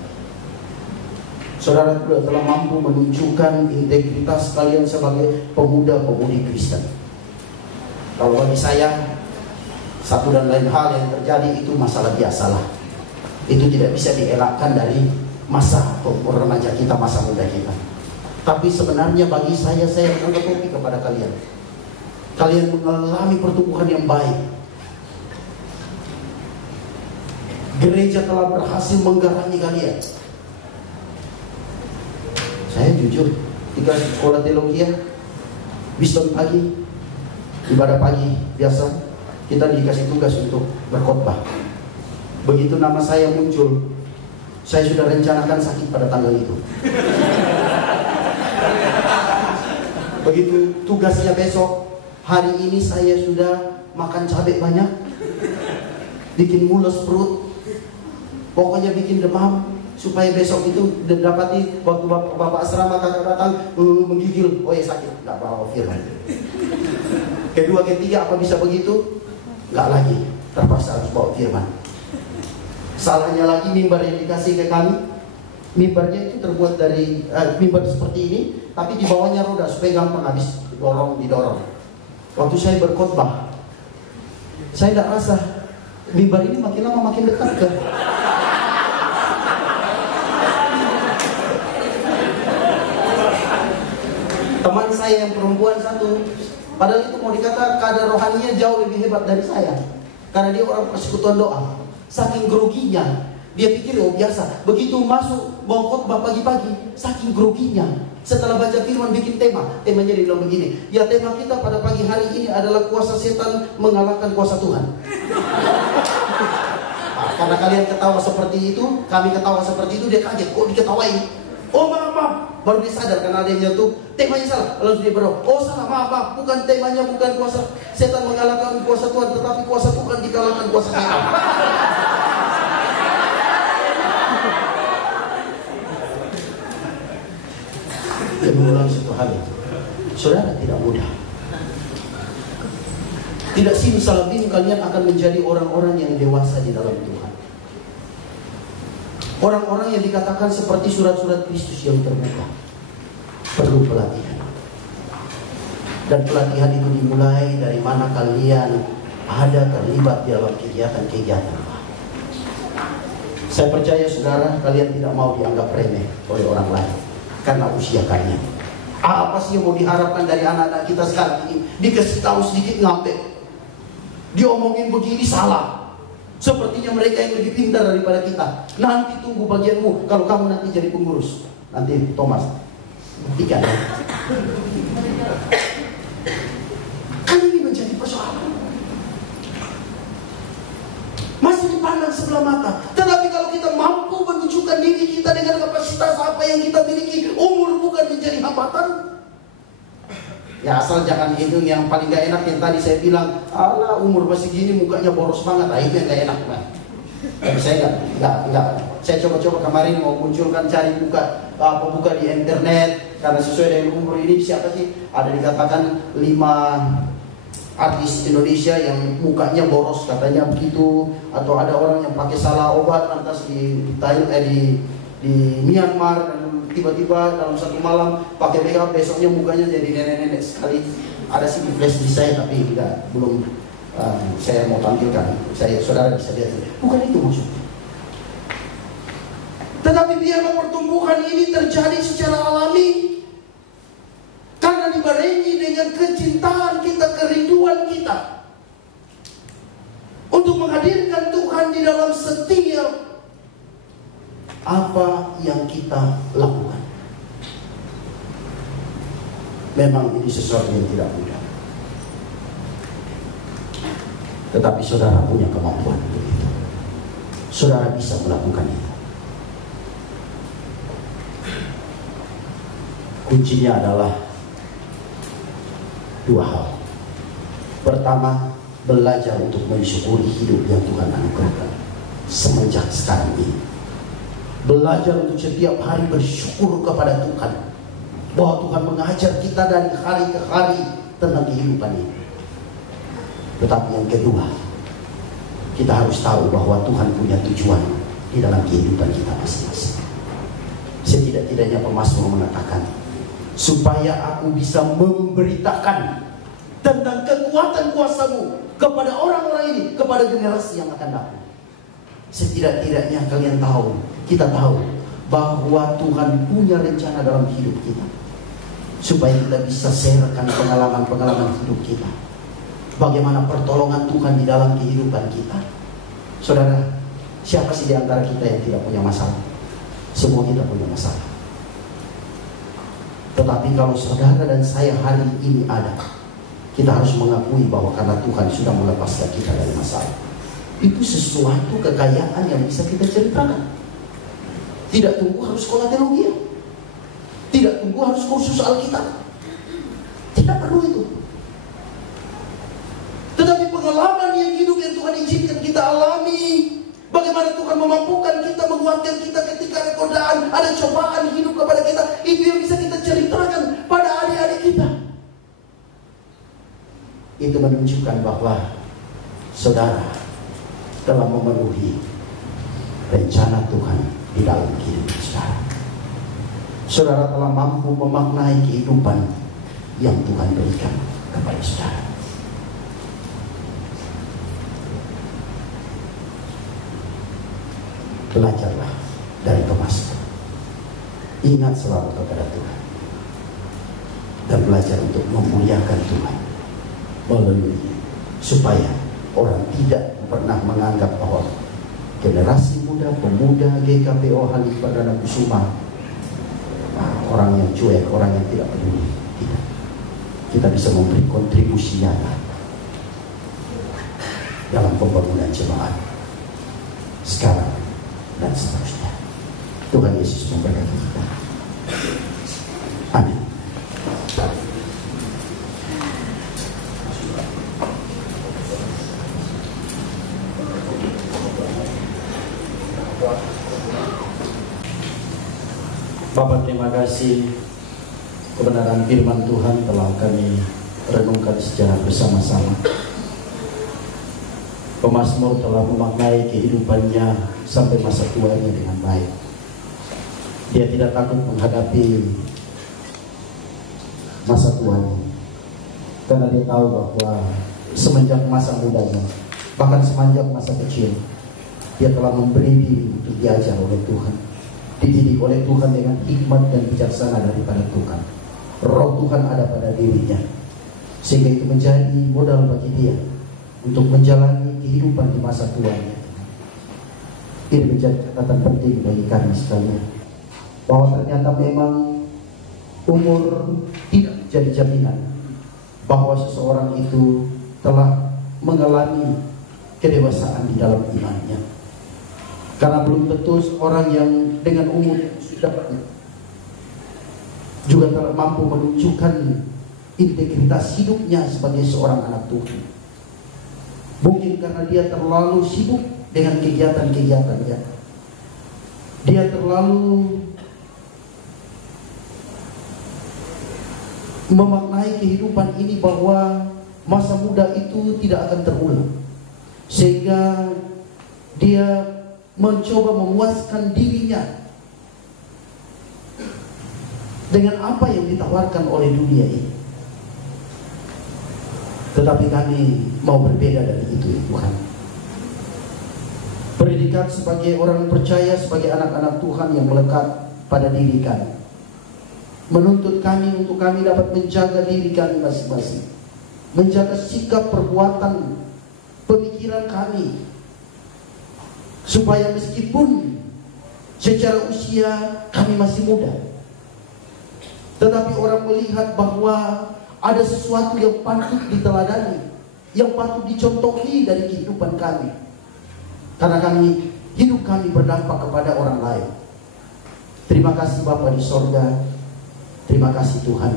Saudara juga telah mampu menunjukkan integritas kalian sebagai pemuda-pemudi Kristen. Kalau bagi saya, satu dan lain hal yang terjadi itu masalah biasalah. Itu tidak bisa dielakkan dari masa remaja kita, masa muda kita. Tapi sebenarnya bagi saya mengangkat topi kepada kalian. Kalian mengalami pertumbuhan yang baik. Gereja telah berhasil menggerakkan kalian. Saya jujur, ketika sekolah teologi, Wisdom pagi, ibadah pagi biasa, kita dikasih tugas untuk berkhotbah. Begitu nama saya muncul, saya sudah rencanakan sakit pada tanggal itu. Begitu tugasnya besok, hari ini saya sudah makan cabai banyak, bikin mules perut, pokoknya bikin demam, supaya besok itu dapati waktu bapak asrama kakak datang menggigil, oh ya sakit, nggak bawa firman. Kedua, ketiga, apa bisa begitu? Nggak lagi, terpaksa harus bawa firman. Salahnya lagi mimbar yang dikasih ke kami, mimbarnya itu terbuat dari mimbar seperti ini, tapi di bawahnya roda supaya gampang habis didorong. Waktu saya berkhotbah, saya tidak rasa mimbar ini makin lama makin dekat ke. Teman saya yang perempuan satu, padahal itu mau dikata kadar rohaninya jauh lebih hebat dari saya, karena dia orang persekutuan doa. Saking groginya, dia pikir oh biasa. Begitu masuk mau khotbah pagi-pagi, saking groginya, setelah baca firman bikin temanya dia bilang begini, ya tema kita pada pagi hari ini adalah kuasa setan mengalahkan kuasa Tuhan. Karena kalian ketawa seperti itu, kami ketawa seperti itu, dia kaget kok diketawain. Oh maaf, baru dia sadar karena ada yang nyentuh, temanya salah. Lalu dia berdoa, oh salah, maaf, bukan temanya, bukan kuasa setan mengalahkan kuasa Tuhan, tetapi kuasa Tuhan dikalahkan kuasa setan. Dia mengulang satu hal itu. Saudara, tidak mudah. Tidak simsalabim kalian akan menjadi orang-orang yang dewasa di dalam Tuhan. Orang-orang yang dikatakan seperti surat-surat Kristus yang terbuka perlu pelatihan. Dan pelatihan itu dimulai dari mana kalian ada terlibat dalam kegiatan-kegiatan. Saya percaya saudara, kalian tidak mau dianggap remeh oleh orang lain karena usia kalian. Apa sih yang mau diharapkan dari anak-anak kita sekarang ini? Dikasih tahu sedikit ngambek, diomongin begini salah. Sepertinya mereka yang lebih pintar daripada kita. Nanti tunggu bagianmu kalau kamu nanti jadi pengurus. Nanti Thomas buktikan ya. Kan ini menjadi persoalan. Masih dipandang sebelah mata. Tetapi kalau kita mampu menunjukkan diri kita dengan kapasitas apa yang kita miliki, umur bukan menjadi hambatan. Ya asal jangan hitung yang paling gak enak yang tadi saya bilang, alah umur masih gini mukanya boros banget, itu yang gak enak kan. Tapi saya enggak. Saya coba-coba kemarin mau munculkan cari buka di internet karena sesuai dengan umur ini siapa sih? Ada dikatakan 5 artis Indonesia yang mukanya boros katanya begitu, atau ada orang yang pakai salah obat lantas di Myanmar dan tiba-tiba dalam satu malam pakai makeup, besoknya mukanya jadi nenek-nenek sekali. Ada sih di flash di saya tapi belum saya mau tampilkan. Saudara bisa lihat. Bukan itu maksudnya. Tetapi biarlah pertumbuhan ini terjadi secara alami. Karena dibarengi dengan kecintaan kita, kerinduan kita untuk menghadirkan Tuhan di dalam setiap apa yang kita lakukan. Memang ini sesuatu yang tidak mudah. Tetapi saudara punya kemampuan untuk itu. Saudara bisa melakukan itu. Kuncinya adalah 2 hal. Pertama, belajar untuk mensyukuri hidup yang Tuhan anugerahkan semenjak sekarang ini. Belajar untuk setiap hari bersyukur kepada Tuhan bahwa Tuhan mengajar kita dari hari ke hari tentang kehidupan ini. Tetapi yang kedua, kita harus tahu bahwa Tuhan punya tujuan di dalam kehidupan kita masing-masing. Setidak-tidaknya pemazmur mengatakan, supaya aku bisa memberitakan tentang kekuatan kuasa-Mu kepada orang-orang ini, kepada generasi yang akan datang. Setidak-tidaknya kalian tahu, kita tahu bahwa Tuhan punya rencana dalam hidup kita, supaya kita bisa sharekan pengalaman-pengalaman hidup kita. Bagaimana pertolongan Tuhan di dalam kehidupan kita. Saudara, siapa sih di antara kita yang tidak punya masalah? Semua kita punya masalah. Tetapi kalau saudara dan saya hari ini ada, kita harus mengakui bahwa karena Tuhan sudah melepaskan kita dari masalah. Itu sesuatu kekayaan yang bisa kita ceritakan. Tidak tunggu harus sekolah teologi, tidak tunggu harus kursus Alkitab. Tidak perlu itu. Tetapi pengalaman yang hidup yang Tuhan izinkan kita alami, bagaimana Tuhan memampukan kita, menguatkan kita ketika ada godaan, ada cobaan hidup kepada kita, itu yang bisa kita ceritakan pada adik-adik kita. itu menunjukkan bahwa saudara telah memenuhi rencana Tuhan di dalam kehidupan saudara. Saudara telah mampu memaknai kehidupan yang Tuhan berikan kepada saudara. Belajarlah dari kemasan. Ingat selalu kepada Tuhan. Dan belajar untuk memuliakan Tuhan melalui, supaya orang tidak pernah menganggap bahwa generasi muda, pemuda GKPO Halim Perdana Kusuma orang yang cuek, orang yang tidak peduli. Tidak. Kita bisa memberi kontribusi nyata dalam pembangunan jemaat sekarang dan seterusnya. Tuhan Yesus memberkati kita. Amin. Bapak, terima kasih kebenaran firman Tuhan telah kami renungkan secara bersama-sama. Pemazmur telah memaknai kehidupannya sampai masa tuanya dengan baik. Dia tidak takut menghadapi masa tuanya, karena dia tahu bahwa semenjak masa mudanya, bahkan semenjak masa kecil, dia telah memberi diri untuk diajar oleh Tuhan, dididik oleh Tuhan dengan hikmat dan bijaksana daripada Tuhan. Roh Tuhan ada pada dirinya, sehingga itu menjadi modal bagi dia untuk menjalani kehidupan di masa tuanya. Ini menjadi catatan penting bagi kami sekalian, bahwa ternyata memang umur tidak menjadi jaminan bahwa seseorang itu telah mengalami kedewasaan di dalam imannya. Karena belum tentu orang yang dengan umur yang sudah banyak juga telah mampu menunjukkan integritas hidupnya sebagai seorang anak Tuhan. Mungkin karena dia terlalu sibuk dengan kegiatan-kegiatannya. Dia terlalu memaknai kehidupan ini bahwa masa muda itu tidak akan terulang, sehingga dia mencoba memuaskan dirinya dengan apa yang ditawarkan oleh dunia ini. Tetapi kami mau berbeda dari itu, ya Tuhan. Predikat sebagai orang percaya, sebagai anak-anak Tuhan yang melekat pada diri kami, menuntut kami untuk kami dapat menjaga diri kami masing-masing, menjaga sikap, perbuatan, pemikiran kami, supaya meskipun secara usia kami masih muda, tetapi orang melihat bahwa ada sesuatu yang patut diteladani, yang patut dicontohi dari kehidupan kami, karena hidup kami berdampak kepada orang lain. Terima kasih Bapa di sorga. Terima kasih Tuhan.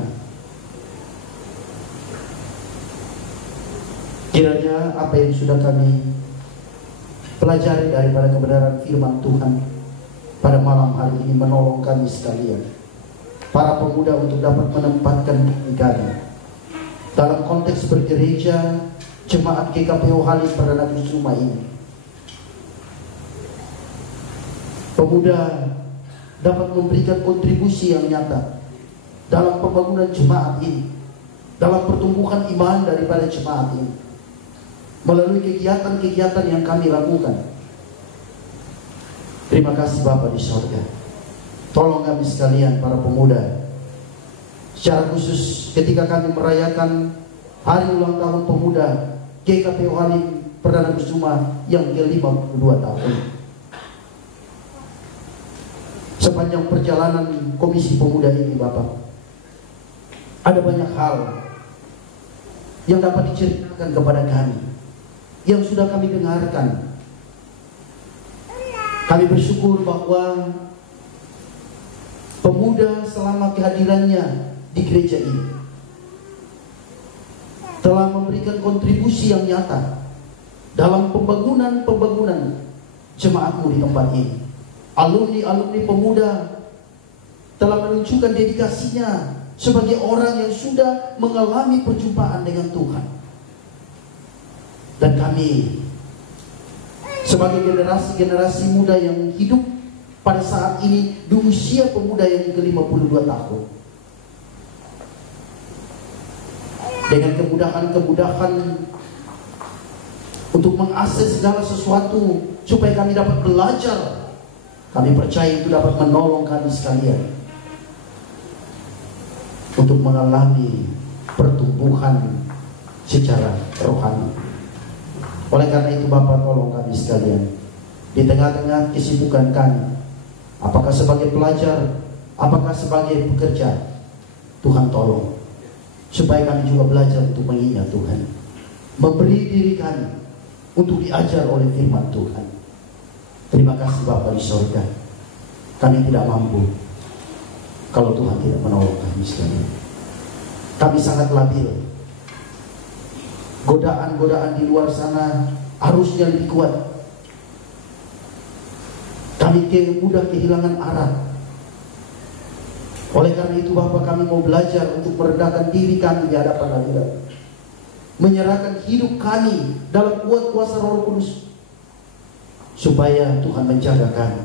Kiranya apa yang sudah kami pelajari daripada kebenaran firman Tuhan pada malam hari ini menolong kami sekalian, para pemuda, untuk dapat menempatkan diri kami dalam konteks bergereja jemaat GKPO Halim Perdana Kusuma ini. Pemuda dapat memberikan kontribusi yang nyata dalam pembangunan jemaat ini, dalam pertumbuhan iman daripada jemaat ini, melalui kegiatan-kegiatan yang kami lakukan. Terima kasih Bapa di sorga. Tolong kami sekalian para pemuda, secara khusus ketika kami merayakan hari ulang tahun pemuda GKPO Halim Perdana Kusuma yang ke-52 tahun. Sepanjang perjalanan komisi pemuda ini Bapak, ada banyak hal yang dapat diceritakan kepada kami, yang sudah kami dengarkan. Kami bersyukur bahwa pemuda selama kehadirannya di gereja ini telah memberikan kontribusi yang nyata dalam pembangunan jemaatmu di tempat ini. Alumni-alumni pemuda telah menunjukkan dedikasinya sebagai orang yang sudah mengalami perjumpaan dengan Tuhan. Dan kami sebagai generasi muda yang hidup pada saat ini di usia pemuda yang ke-52 tahun, dengan kemudahan-kemudahan untuk mengakses segala sesuatu supaya kami dapat belajar, kami percaya itu dapat menolong kami sekalian untuk mengalami pertumbuhan secara rohani. Oleh karena itu Bapak, tolong kami sekalian di tengah-tengah kesibukan kami, apakah sebagai pelajar, apakah sebagai pekerja, Tuhan tolong supaya kami juga belajar untuk mengingat Tuhan, memberi diri kami untuk diajar oleh firman Tuhan. Terima kasih Bapa di surga. Kami tidak mampu kalau Tuhan tidak menolong kami sekalian. Kami sangat labil. Godaan-godaan di luar sana arusnya lebih kuat. Kami mudah kehilangan arah. Oleh karena itu Bapak, kami mau belajar untuk merendahkan diri kami di hadapan Hadirat, menyerahkan hidup kami dalam kuat kuasa Roh Kudus, supaya Tuhan menjaga kami,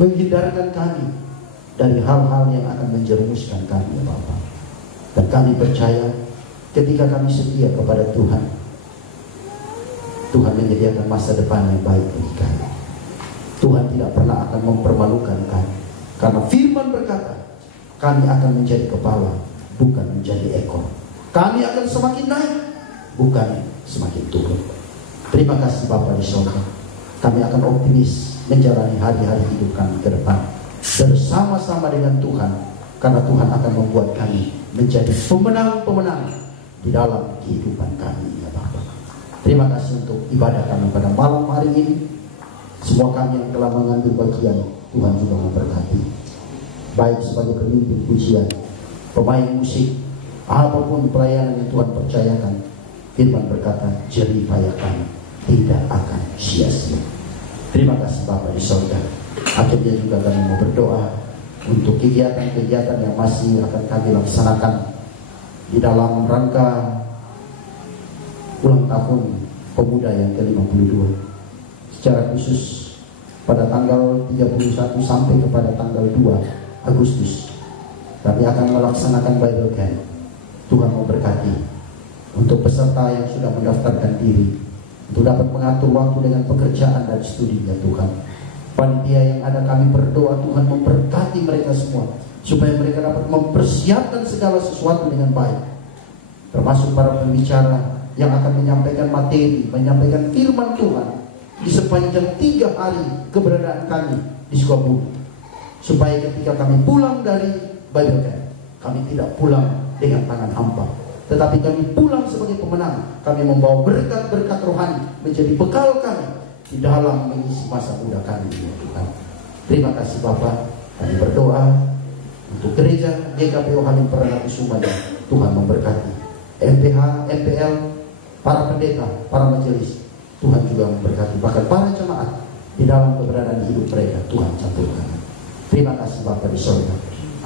menghindarkan kami dari hal-hal yang akan menjerumuskan kami ya Bapak. Dan kami percaya ketika kami setia kepada Tuhan, Tuhan menyediakan masa depan yang baik bagi kami. Tuhan tidak pernah akan mempermalukan kami, karena firman berkata, kami akan menjadi kepala, bukan menjadi ekor. Kami akan semakin naik, bukan semakin turun. Terima kasih Bapa di surga. Kami akan optimis menjalani hari-hari hidup kami ke depan bersama-sama dengan Tuhan, karena Tuhan akan membuat kami menjadi pemenang-pemenang di dalam kehidupan kami ya Bapa. Terima kasih untuk ibadah kami pada malam hari ini. Semua kami yang telah mengambil bagian, Tuhan juga memberkati, baik sebagai pemimpin pujian, pemain musik, apapun pelayanan yang Tuhan percayakan. Firman berkata, jerih payah kami tidak akan sia-sia. Terima kasih Bapa di surga. Akhirnya juga kami mau berdoa untuk kegiatan-kegiatan yang masih akan kami laksanakan di dalam rangka ulang tahun pemuda yang ke-52. Secara khusus pada tanggal 31 sampai kepada tanggal 2 Agustus kami akan melaksanakan Bible Camp. Tuhan memberkati untuk peserta yang sudah mendaftarkan diri untuk dapat mengatur waktu dengan pekerjaan dan studinya Tuhan. Panitia yang ada kami berdoa Tuhan memberkati mereka semua supaya mereka dapat mempersiapkan segala sesuatu dengan baik, termasuk para pembicara yang akan menyampaikan materi, menyampaikan firman Tuhan di sepanjang 3 hari keberadaan kami di Sukabumi, supaya ketika kami pulang dari Bible Camp, kami tidak pulang dengan tangan hampa, tetapi kami pulang sebagai pemenang. Kami membawa berkat-berkat rohani menjadi bekal kami di dalam mengisi masa muda kami ya Tuhan. Terima kasih Bapa. Kami berdoa untuk gereja GKPO Halim Perdana Kusuma, Tuhan memberkati MPH, MPL, para pendeta, para majelis, Tuhan juga memberkati, bahkan para jemaat di dalam keberadaan hidup mereka, Tuhan campurkan. Terima kasih Bapa di surga.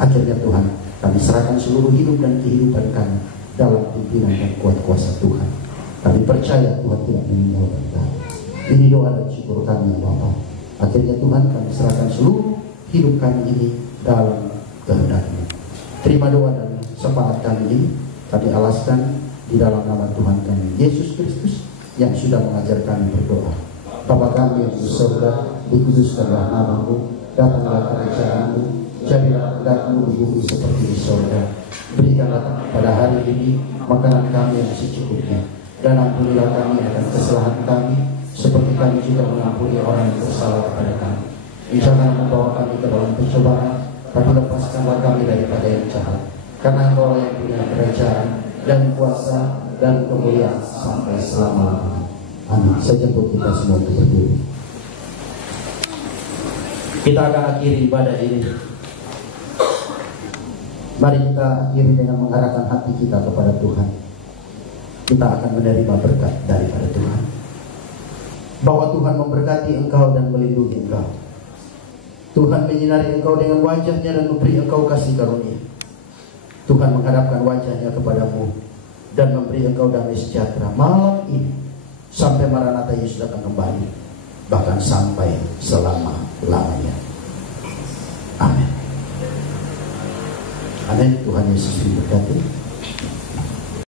Akhirnya Tuhan, kami serahkan seluruh hidup dan kehidupan kami dalam pimpinan dan kuat kuasa Tuhan. Kami percaya Tuhan tidak meninggalkan kami. Ini doa dan syukur kami ya Bapa. Akhirnya Tuhan, kami serahkan seluruh hidup kami ini dalam kehendak-Mu. Terima doa dan syafaat kami ini kami alaskan di dalam nama Tuhan kami Yesus Kristus yang sudah mengajar kami berdoa. Bapa kami yang di surga, dikuduskanlah nama-Mu, datanglah kerajaan-Mu, jadilah kehendak-Mu di bumi seperti di surga. Berikanlah pada hari ini makanan kami yang secukupnya, dan ampunilah kami akan kesalahan kami, seperti kami juga mengampuni orang yang bersalah kepada kami. Jangan membawa kami ke dalam pencobaan, tapi lepaskanlah kami daripada yang jahat. Karena Engkau yang punya kerajaan dan kuasa dan kemuliaan sampai selama-lamanya. Amin. Saya jemput kita semua untuk berdiri. Kita akan akhiri ibadah ini. Mari kita akhiri dengan mengarahkan hati kita kepada Tuhan. Kita akan menerima berkat daripada Tuhan, bahwa Tuhan memberkati engkau dan melindungi engkau. Tuhan menyinari engkau dengan wajahnya dan memberi engkau kasih karunia. Tuhan menghadapkan wajahnya kepadamu dan memberi engkau damai sejahtera malam ini sampai Maranatha Yesus akan kembali, bahkan sampai selama-lamanya. Amin. Amin. Tuhan Yesus diberkati.